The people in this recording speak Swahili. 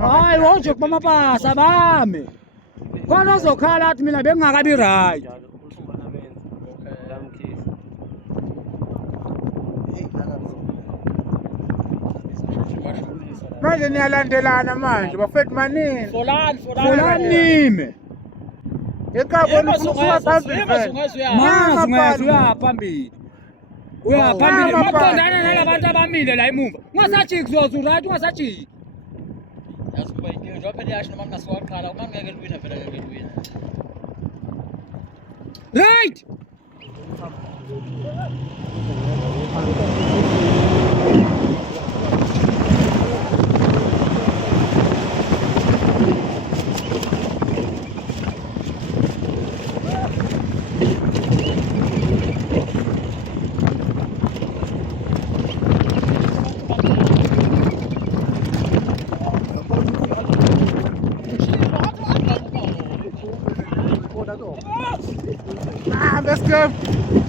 hayi wonje bamapasa bami khona ozokhala athi mina bengingakabi right manje niyalandelana manje bafethu manini fulani nime ekhaya usuka phambili phambili uyaphambili maqondana nalabantu abamile la emuva ungasajiki kuzoza right ungasajiki yazi kuba into njengoba phela yasho noma ngingasiwaqala uma ngeke liwina vele ngeke liwina right let's go.